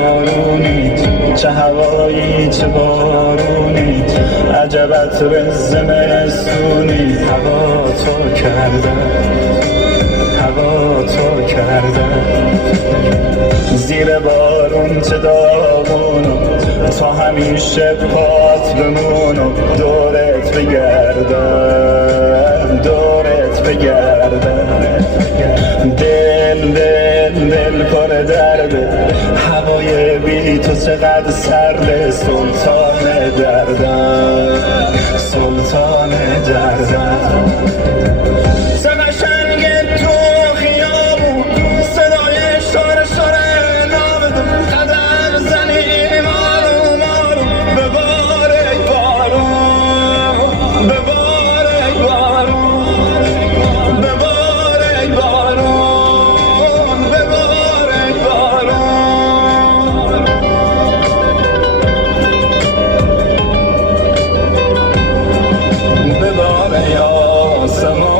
بارونی، چه هوایی چه بارونی، عجبت به زمستونی. هوا تو کرده، هوا تو کرده، زیر بارون چه داغونو، تو همیشه پات بمونو، دورت بگردم، دورت بگردم. دل دل دل پر درده، هوای بی تو چقدر سرده، سلطان دردم، سلطان دردم. Some